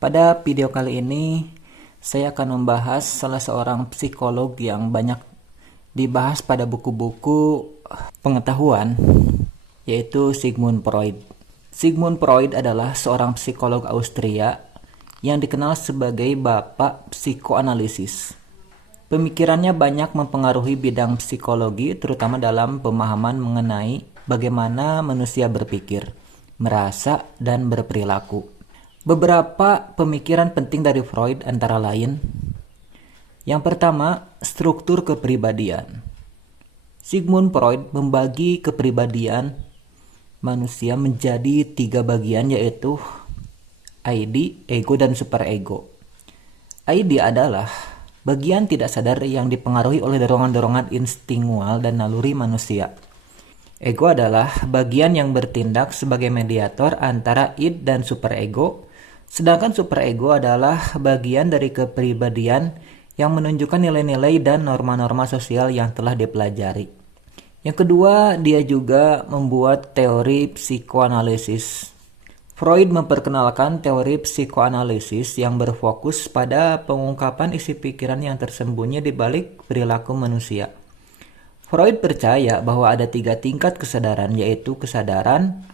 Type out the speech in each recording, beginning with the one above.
Pada video kali ini, saya akan membahas salah seorang psikolog yang banyak dibahas pada buku-buku pengetahuan, yaitu Sigmund Freud. Sigmund Freud adalah seorang psikolog Austria yang dikenal sebagai bapak psikoanalisis. Pemikirannya banyak mempengaruhi bidang psikologi, terutama dalam pemahaman mengenai bagaimana manusia berpikir, merasa, dan berperilaku. Beberapa pemikiran penting dari Freud antara lain: yang pertama, struktur kepribadian. Sigmund Freud membagi kepribadian manusia menjadi 3 bagian, yaitu ID, ego, dan superego. ID adalah bagian tidak sadar yang dipengaruhi oleh dorongan-dorongan instingual dan naluri manusia. Ego adalah bagian yang bertindak sebagai mediator antara id dan superego. Sedangkan superego adalah bagian dari kepribadian yang menunjukkan nilai-nilai dan norma-norma sosial yang telah dipelajari. Yang kedua, dia juga membuat teori psikoanalisis. Freud memperkenalkan teori psikoanalisis yang berfokus pada pengungkapan isi pikiran yang tersembunyi di balik perilaku manusia. Freud percaya bahwa ada 3 tingkat kesadaran, yaitu kesadaran,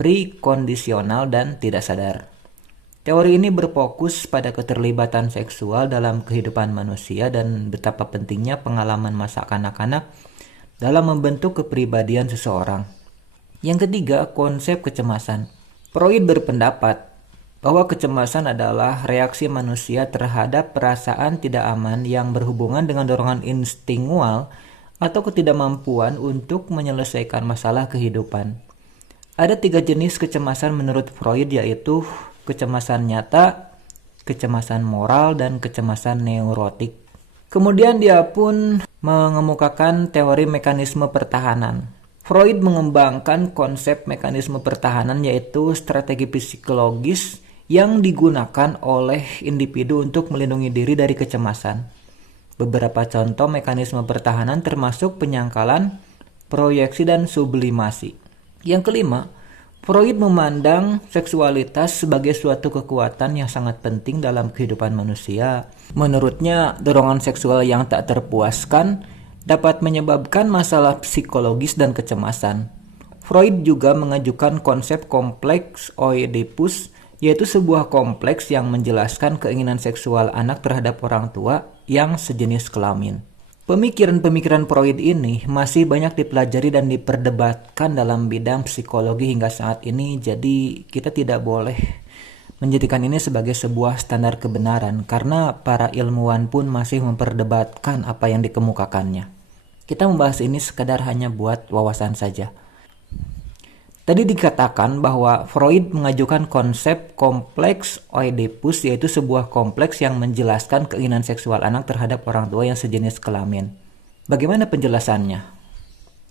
prekondisional, dan tidak sadar. Teori ini berfokus pada keterlibatan seksual dalam kehidupan manusia dan betapa pentingnya pengalaman masa kanak-kanak dalam membentuk kepribadian seseorang. Yang ketiga, konsep kecemasan. Freud berpendapat bahwa kecemasan adalah reaksi manusia terhadap perasaan tidak aman yang berhubungan dengan dorongan instingual atau ketidakmampuan untuk menyelesaikan masalah kehidupan. Ada 3 jenis kecemasan menurut Freud, yaitu kecemasan nyata, kecemasan moral, dan kecemasan neurotik. Kemudian dia pun mengemukakan teori mekanisme pertahanan. Freud mengembangkan konsep mekanisme pertahanan, yaitu strategi psikologis yang digunakan oleh individu untuk melindungi diri dari kecemasan. Beberapa contoh mekanisme pertahanan termasuk penyangkalan, proyeksi, dan sublimasi. Yang kelima, Freud memandang seksualitas sebagai suatu kekuatan yang sangat penting dalam kehidupan manusia. Menurutnya, dorongan seksual yang tak terpuaskan dapat menyebabkan masalah psikologis dan kecemasan. Freud juga mengajukan konsep kompleks Oedipus, yaitu sebuah kompleks yang menjelaskan keinginan seksual anak terhadap orang tua yang sejenis kelamin. Pemikiran-pemikiran Freud ini masih banyak dipelajari dan diperdebatkan dalam bidang psikologi hingga saat ini, jadi kita tidak boleh menjadikan ini sebagai sebuah standar kebenaran karena para ilmuwan pun masih memperdebatkan apa yang dikemukakannya. Kita membahas ini sekadar hanya buat wawasan saja. Tadi dikatakan bahwa Freud mengajukan konsep kompleks Oedipus, yaitu sebuah kompleks yang menjelaskan keinginan seksual anak terhadap orang tua yang sejenis kelamin. Bagaimana penjelasannya?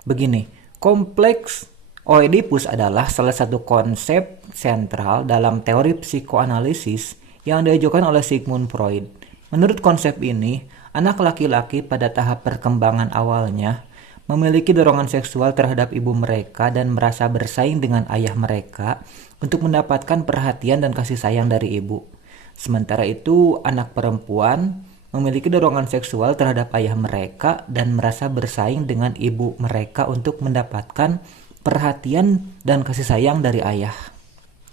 Begini, kompleks Oedipus adalah salah satu konsep sentral dalam teori psikoanalisis yang diajukan oleh Sigmund Freud. Menurut konsep ini, anak laki-laki pada tahap perkembangan awalnya memiliki dorongan seksual terhadap ibu mereka dan merasa bersaing dengan ayah mereka untuk mendapatkan perhatian dan kasih sayang dari ibu. Sementara itu, anak perempuan memiliki dorongan seksual terhadap ayah mereka dan merasa bersaing dengan ibu mereka untuk mendapatkan perhatian dan kasih sayang dari ayah.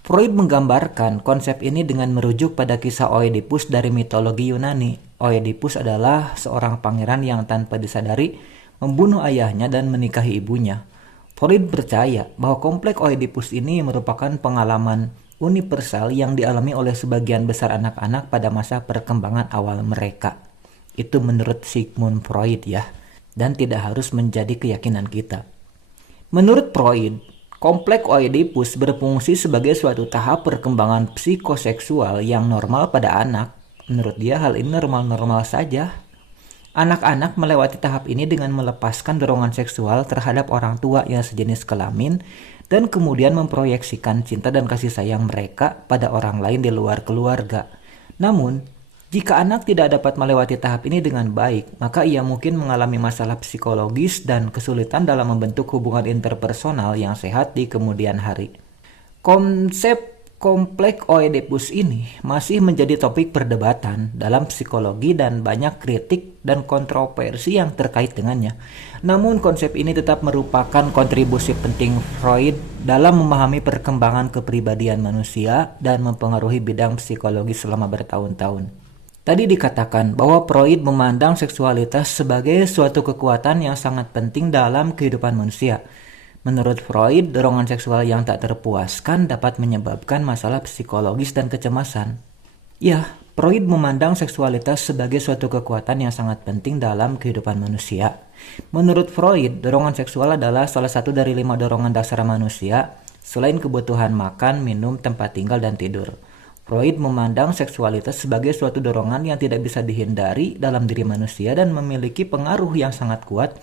Freud menggambarkan konsep ini dengan merujuk pada kisah Oedipus dari mitologi Yunani. Oedipus adalah seorang pangeran yang tanpa disadari membunuh ayahnya dan menikahi ibunya. Freud percaya bahwa kompleks Oedipus ini merupakan pengalaman universal yang dialami oleh sebagian besar anak-anak pada masa perkembangan awal mereka. Itu menurut Sigmund Freud ya, dan tidak harus menjadi keyakinan kita. Menurut Freud, kompleks Oedipus berfungsi sebagai suatu tahap perkembangan psikoseksual yang normal pada anak. Menurut dia hal ini normal-normal saja. Anak-anak melewati tahap ini dengan melepaskan dorongan seksual terhadap orang tua yang sejenis kelamin dan kemudian memproyeksikan cinta dan kasih sayang mereka pada orang lain di luar keluarga. Namun, jika anak tidak dapat melewati tahap ini dengan baik, maka ia mungkin mengalami masalah psikologis dan kesulitan dalam membentuk hubungan interpersonal yang sehat di kemudian hari. Konsep Kompleks Oedipus ini masih menjadi topik perdebatan dalam psikologi dan banyak kritik dan kontroversi yang terkait dengannya. Namun konsep ini tetap merupakan kontribusi penting Freud dalam memahami perkembangan kepribadian manusia dan mempengaruhi bidang psikologi selama bertahun-tahun. Tadi dikatakan bahwa Freud memandang seksualitas sebagai suatu kekuatan yang sangat penting dalam kehidupan manusia. Menurut Freud, dorongan seksual yang tak terpuaskan dapat menyebabkan masalah psikologis dan kecemasan. Ya, Freud memandang seksualitas sebagai suatu kekuatan yang sangat penting dalam kehidupan manusia. Menurut Freud, dorongan seksual adalah salah satu dari 5 dorongan dasar manusia, selain kebutuhan makan, minum, tempat tinggal, dan tidur. Freud memandang seksualitas sebagai suatu dorongan yang tidak bisa dihindari dalam diri manusia dan memiliki pengaruh yang sangat kuat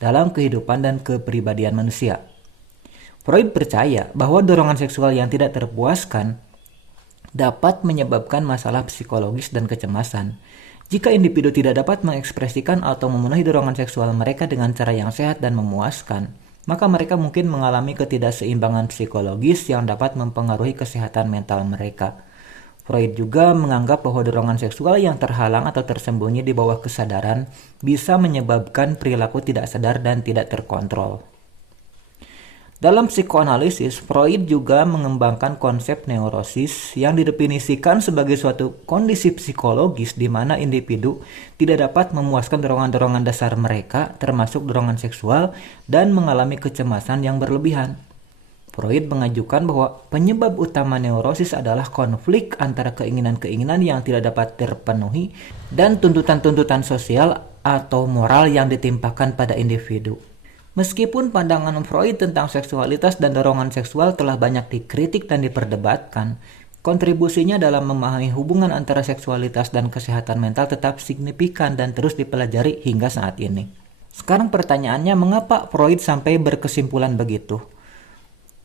dalam kehidupan dan kepribadian manusia. Freud percaya bahwa dorongan seksual yang tidak terpuaskan dapat menyebabkan masalah psikologis dan kecemasan. Jika individu tidak dapat mengekspresikan atau memenuhi dorongan seksual mereka dengan cara yang sehat dan memuaskan, maka mereka mungkin mengalami ketidakseimbangan psikologis yang dapat mempengaruhi kesehatan mental mereka. Freud juga menganggap bahwa dorongan seksual yang terhalang atau tersembunyi di bawah kesadaran bisa menyebabkan perilaku tidak sadar dan tidak terkontrol. Dalam psikoanalisis, Freud juga mengembangkan konsep neurosis yang didefinisikan sebagai suatu kondisi psikologis di mana individu tidak dapat memuaskan dorongan-dorongan dasar mereka, termasuk dorongan seksual, dan mengalami kecemasan yang berlebihan. Freud mengajukan bahwa penyebab utama neurosis adalah konflik antara keinginan-keinginan yang tidak dapat terpenuhi dan tuntutan-tuntutan sosial atau moral yang ditimpakan pada individu. Meskipun pandangan Freud tentang seksualitas dan dorongan seksual telah banyak dikritik dan diperdebatkan, kontribusinya dalam memahami hubungan antara seksualitas dan kesehatan mental tetap signifikan dan terus dipelajari hingga saat ini. Sekarang pertanyaannya, mengapa Freud sampai berkesimpulan begitu?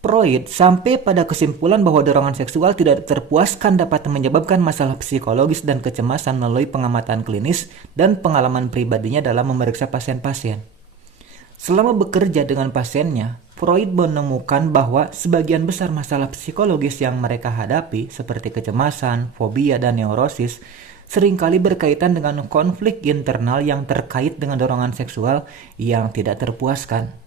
Freud sampai pada kesimpulan bahwa dorongan seksual tidak terpuaskan dapat menyebabkan masalah psikologis dan kecemasan melalui pengamatan klinis dan pengalaman pribadinya dalam memeriksa pasien-pasien. Selama bekerja dengan pasiennya, Freud menemukan bahwa sebagian besar masalah psikologis yang mereka hadapi, seperti kecemasan, fobia, dan neurosis, seringkali berkaitan dengan konflik internal yang terkait dengan dorongan seksual yang tidak terpuaskan.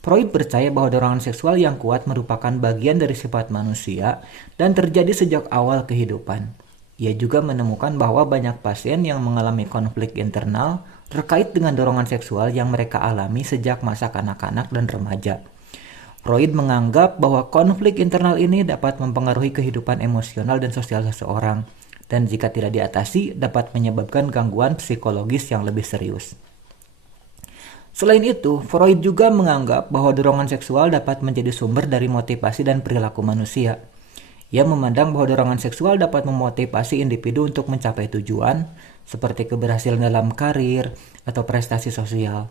Freud percaya bahwa dorongan seksual yang kuat merupakan bagian dari sifat manusia dan terjadi sejak awal kehidupan. Ia juga menemukan bahwa banyak pasien yang mengalami konflik internal terkait dengan dorongan seksual yang mereka alami sejak masa kanak-kanak dan remaja. Freud menganggap bahwa konflik internal ini dapat mempengaruhi kehidupan emosional dan sosial seseorang, dan jika tidak diatasi dapat menyebabkan gangguan psikologis yang lebih serius. Selain itu, Freud juga menganggap bahwa dorongan seksual dapat menjadi sumber dari motivasi dan perilaku manusia. Ia memandang bahwa dorongan seksual dapat memotivasi individu untuk mencapai tujuan, seperti keberhasilan dalam karir atau prestasi sosial.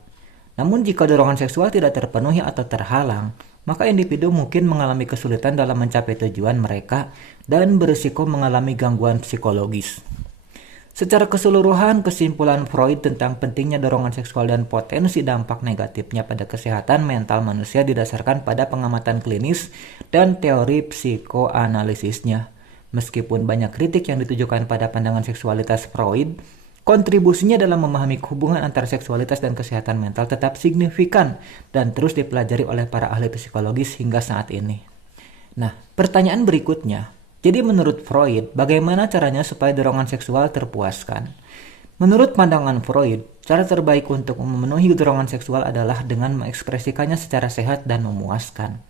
Namun jika dorongan seksual tidak terpenuhi atau terhalang, maka individu mungkin mengalami kesulitan dalam mencapai tujuan mereka dan berisiko mengalami gangguan psikologis. Secara keseluruhan, kesimpulan Freud tentang pentingnya dorongan seksual dan potensi dampak negatifnya pada kesehatan mental manusia didasarkan pada pengamatan klinis dan teori psikoanalisisnya. Meskipun banyak kritik yang ditujukan pada pandangan seksualitas Freud, kontribusinya dalam memahami hubungan antara seksualitas dan kesehatan mental tetap signifikan dan terus dipelajari oleh para ahli psikologis hingga saat ini. Nah, pertanyaan berikutnya, jadi menurut Freud, bagaimana caranya supaya dorongan seksual terpuaskan? Menurut pandangan Freud, cara terbaik untuk memenuhi dorongan seksual adalah dengan mengekspresikannya secara sehat dan memuaskan.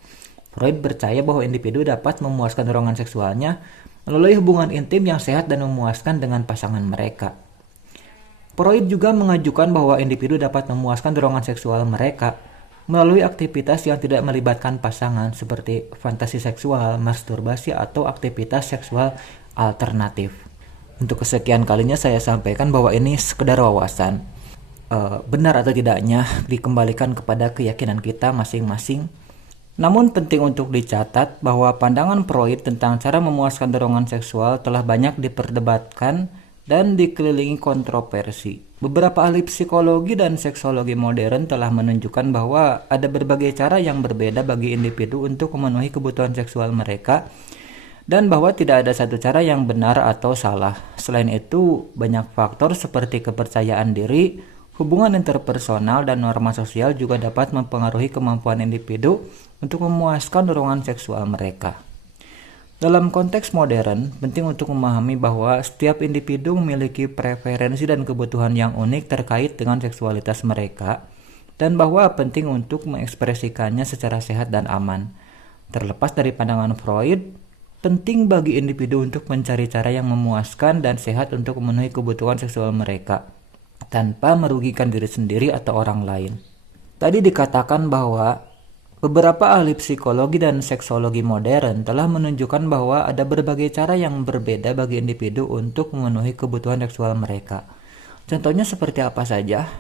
Freud percaya bahwa individu dapat memuaskan dorongan seksualnya melalui hubungan intim yang sehat dan memuaskan dengan pasangan mereka. Freud juga mengajukan bahwa individu dapat memuaskan dorongan seksual mereka melalui aktivitas yang tidak melibatkan pasangan seperti fantasi seksual, masturbasi, atau aktivitas seksual alternatif. Untuk kesekian kalinya saya sampaikan bahwa ini sekedar wawasan. Benar atau tidaknya dikembalikan kepada keyakinan kita masing-masing. Namun penting untuk dicatat bahwa pandangan Freud tentang cara memuaskan dorongan seksual telah banyak diperdebatkan dan dikelilingi kontroversi. Beberapa ahli psikologi dan seksologi modern telah menunjukkan bahwa ada berbagai cara yang berbeda bagi individu untuk memenuhi kebutuhan seksual mereka dan bahwa tidak ada satu cara yang benar atau salah. Selain itu, banyak faktor seperti kepercayaan diri, hubungan interpersonal, dan norma sosial juga dapat mempengaruhi kemampuan individu untuk memuaskan dorongan seksual mereka. Dalam konteks modern, penting untuk memahami bahwa setiap individu memiliki preferensi dan kebutuhan yang unik terkait dengan seksualitas mereka, dan bahwa penting untuk mengekspresikannya secara sehat dan aman. Terlepas dari pandangan Freud, penting bagi individu untuk mencari cara yang memuaskan dan sehat untuk memenuhi kebutuhan seksual mereka, tanpa merugikan diri sendiri atau orang lain. Tadi dikatakan bahwa beberapa ahli psikologi dan seksologi modern telah menunjukkan bahwa ada berbagai cara yang berbeda bagi individu untuk memenuhi kebutuhan seksual mereka. Contohnya seperti apa saja?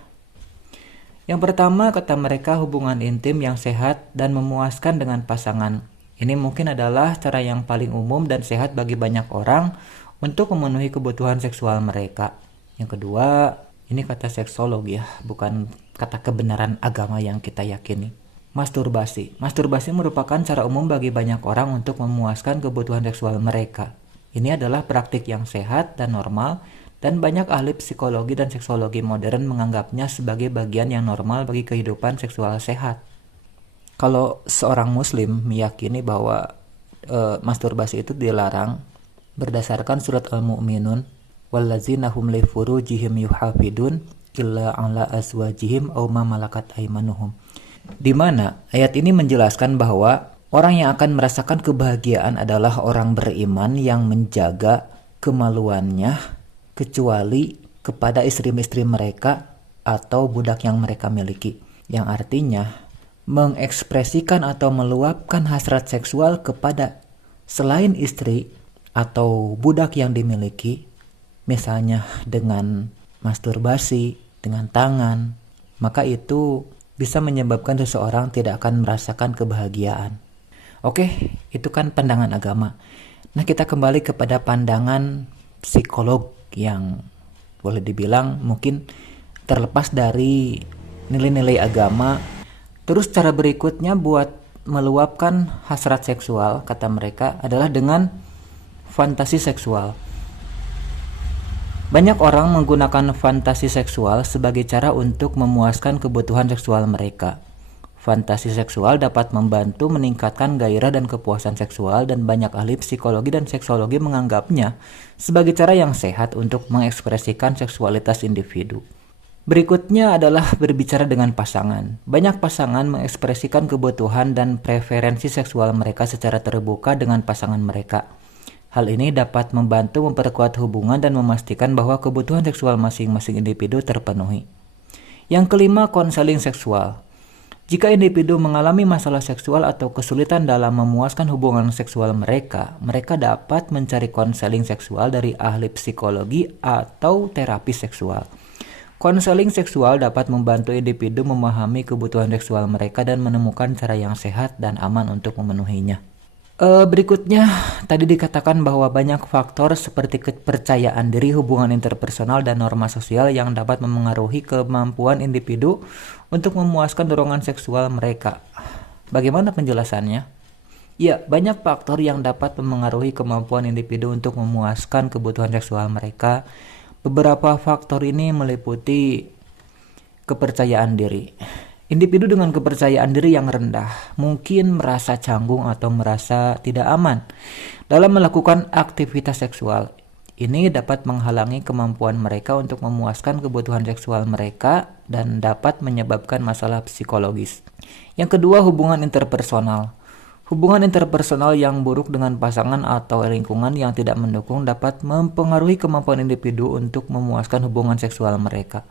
Yang pertama, kata mereka, hubungan intim yang sehat dan memuaskan dengan pasangan. Ini mungkin adalah cara yang paling umum dan sehat bagi banyak orang untuk memenuhi kebutuhan seksual mereka. Yang kedua, ini kata seksolog ya, bukan kata kebenaran agama yang kita yakini. Masturbasi. Masturbasi merupakan cara umum bagi banyak orang untuk memuaskan kebutuhan seksual mereka. Ini adalah praktik yang sehat dan normal, dan banyak ahli psikologi dan seksologi modern menganggapnya sebagai bagian yang normal bagi kehidupan seksual sehat. Kalau seorang muslim meyakini bahwa masturbasi itu dilarang berdasarkan surat Al-Mu'minun, wallazina hum li furujihim yuhafidun illa ala azwajihim aw ma malakat aymanuhum, di mana ayat ini menjelaskan bahwa orang yang akan merasakan kebahagiaan adalah orang beriman yang menjaga kemaluannya kecuali kepada istri-istri mereka atau budak yang mereka miliki, yang artinya mengekspresikan atau meluapkan hasrat seksual kepada selain istri atau budak yang dimiliki, misalnya dengan masturbasi, dengan tangan, maka itu bisa menyebabkan seseorang tidak akan merasakan kebahagiaan. Oke, itu kan pandangan agama. Nah, kita kembali kepada pandangan psikolog yang boleh dibilang mungkin terlepas dari nilai-nilai agama. Terus cara berikutnya buat meluapkan hasrat seksual, kata mereka, adalah dengan fantasi seksual. Banyak orang menggunakan fantasi seksual sebagai cara untuk memuaskan kebutuhan seksual mereka. Fantasi seksual dapat membantu meningkatkan gairah dan kepuasan seksual, dan banyak ahli psikologi dan seksologi menganggapnya sebagai cara yang sehat untuk mengekspresikan seksualitas individu. Berikutnya adalah berbicara dengan pasangan. Banyak pasangan mengekspresikan kebutuhan dan preferensi seksual mereka secara terbuka dengan pasangan mereka. Hal ini dapat membantu memperkuat hubungan dan memastikan bahwa kebutuhan seksual masing-masing individu terpenuhi. Yang kelima, konseling seksual. Jika individu mengalami masalah seksual atau kesulitan dalam memuaskan hubungan seksual mereka, mereka dapat mencari konseling seksual dari ahli psikologi atau terapi seksual. Konseling seksual dapat membantu individu memahami kebutuhan seksual mereka dan menemukan cara yang sehat dan aman untuk memenuhinya. Berikutnya, tadi dikatakan bahwa banyak faktor seperti kepercayaan diri, hubungan interpersonal, dan norma sosial yang dapat memengaruhi kemampuan individu untuk memuaskan dorongan seksual mereka. Bagaimana penjelasannya? Ya, banyak faktor yang dapat memengaruhi kemampuan individu untuk memuaskan kebutuhan seksual mereka. Beberapa faktor ini meliputi kepercayaan diri. Individu dengan kepercayaan diri yang rendah mungkin merasa canggung atau merasa tidak aman dalam melakukan aktivitas seksual. Ini dapat menghalangi kemampuan mereka untuk memuaskan kebutuhan seksual mereka dan dapat menyebabkan masalah psikologis. Yang kedua, hubungan interpersonal. Hubungan interpersonal yang buruk dengan pasangan atau lingkungan yang tidak mendukung dapat mempengaruhi kemampuan individu untuk memuaskan hubungan seksual mereka.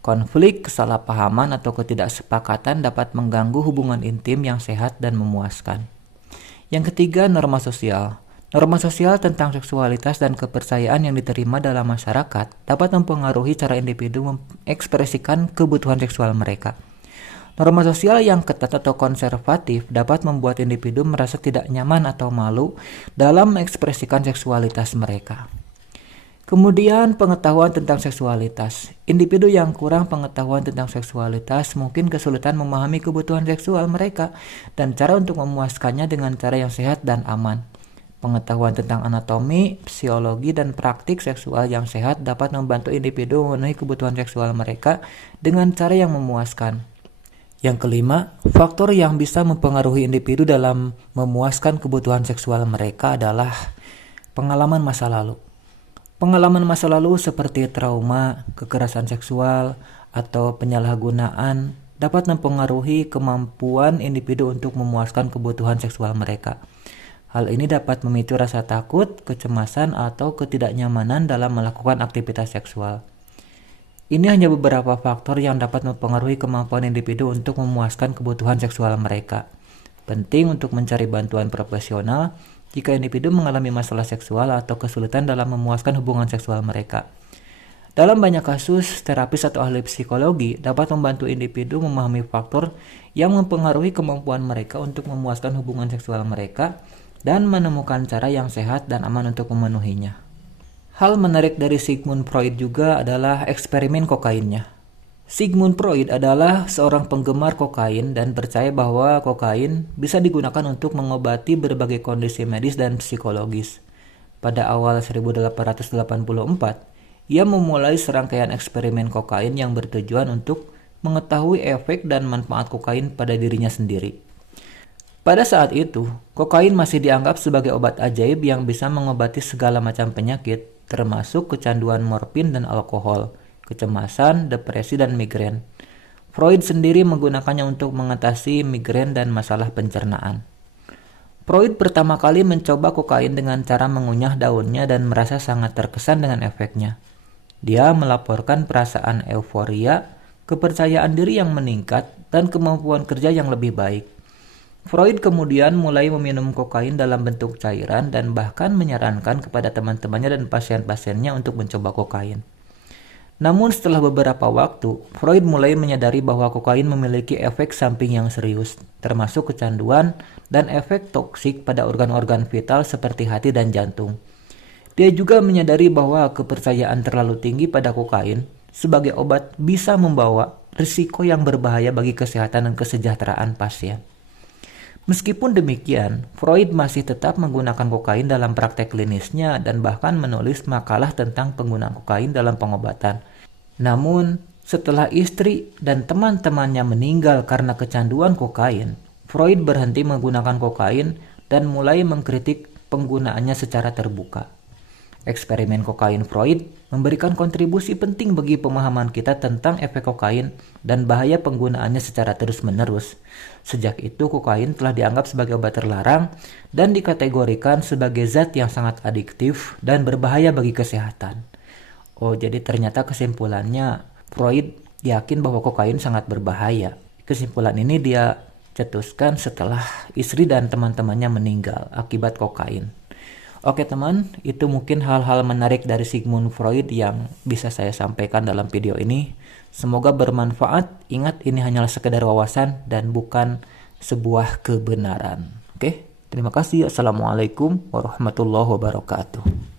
Konflik, kesalahpahaman, atau ketidaksepakatan dapat mengganggu hubungan intim yang sehat dan memuaskan. Yang ketiga, norma sosial. Norma sosial tentang seksualitas dan kepercayaan yang diterima dalam masyarakat dapat mempengaruhi cara individu mengekspresikan kebutuhan seksual mereka. Norma sosial yang ketat atau konservatif dapat membuat individu merasa tidak nyaman atau malu dalam mengekspresikan seksualitas mereka. Kemudian, pengetahuan tentang seksualitas. Individu yang kurang pengetahuan tentang seksualitas mungkin kesulitan memahami kebutuhan seksual mereka dan cara untuk memuaskannya dengan cara yang sehat dan aman. Pengetahuan tentang anatomi, psikologi, dan praktik seksual yang sehat dapat membantu individu memenuhi kebutuhan seksual mereka dengan cara yang memuaskan. Yang kelima, faktor yang bisa mempengaruhi individu dalam memuaskan kebutuhan seksual mereka adalah pengalaman masa lalu. Pengalaman masa lalu seperti trauma, kekerasan seksual, atau penyalahgunaan dapat mempengaruhi kemampuan individu untuk memuaskan kebutuhan seksual mereka. Hal ini dapat memicu rasa takut, kecemasan, atau ketidaknyamanan dalam melakukan aktivitas seksual. Ini hanya beberapa faktor yang dapat mempengaruhi kemampuan individu untuk memuaskan kebutuhan seksual mereka. Penting untuk mencari bantuan profesional jika individu mengalami masalah seksual atau kesulitan dalam memuaskan hubungan seksual mereka. Dalam banyak kasus, terapis atau ahli psikologi dapat membantu individu memahami faktor yang mempengaruhi kemampuan mereka untuk memuaskan hubungan seksual mereka dan menemukan cara yang sehat dan aman untuk memenuhinya. Hal menarik dari Sigmund Freud juga adalah eksperimen kokainnya. Sigmund Freud adalah seorang penggemar kokain dan percaya bahwa kokain bisa digunakan untuk mengobati berbagai kondisi medis dan psikologis. Pada awal 1884, ia memulai serangkaian eksperimen kokain yang bertujuan untuk mengetahui efek dan manfaat kokain pada dirinya sendiri. Pada saat itu, kokain masih dianggap sebagai obat ajaib yang bisa mengobati segala macam penyakit, termasuk kecanduan morfin dan alkohol, kecemasan, depresi, dan migrain. Freud sendiri menggunakannya untuk mengatasi migrain dan masalah pencernaan. Freud pertama kali mencoba kokain dengan cara mengunyah daunnya dan merasa sangat terkesan dengan efeknya. Dia melaporkan perasaan euforia, kepercayaan diri yang meningkat, dan kemampuan kerja yang lebih baik. Freud kemudian mulai meminum kokain dalam bentuk cairan dan bahkan menyarankan kepada teman-temannya dan pasien-pasiennya untuk mencoba kokain. Namun setelah beberapa waktu, Freud mulai menyadari bahwa kokain memiliki efek samping yang serius, termasuk kecanduan dan efek toksik pada organ-organ vital seperti hati dan jantung. Dia juga menyadari bahwa kepercayaan terlalu tinggi pada kokain sebagai obat bisa membawa risiko yang berbahaya bagi kesehatan dan kesejahteraan pasien. Meskipun demikian, Freud masih tetap menggunakan kokain dalam praktek klinisnya dan bahkan menulis makalah tentang penggunaan kokain dalam pengobatan. Namun, setelah istri dan teman-temannya meninggal karena kecanduan kokain, Freud berhenti menggunakan kokain dan mulai mengkritik penggunaannya secara terbuka. Eksperimen kokain Freud memberikan kontribusi penting bagi pemahaman kita tentang efek kokain dan bahaya penggunaannya secara terus-menerus. Sejak itu, kokain telah dianggap sebagai obat terlarang dan dikategorikan sebagai zat yang sangat adiktif dan berbahaya bagi kesehatan. Oh, jadi ternyata kesimpulannya Freud yakin bahwa kokain sangat berbahaya. Kesimpulan ini dia cetuskan setelah istri dan teman-temannya meninggal akibat kokain. Oke teman, itu mungkin hal-hal menarik dari Sigmund Freud yang bisa saya sampaikan dalam video ini. Semoga bermanfaat. Ingat, ini hanyalah sekedar wawasan dan bukan sebuah kebenaran. Oke, terima kasih. Assalamualaikum warahmatullahi wabarakatuh.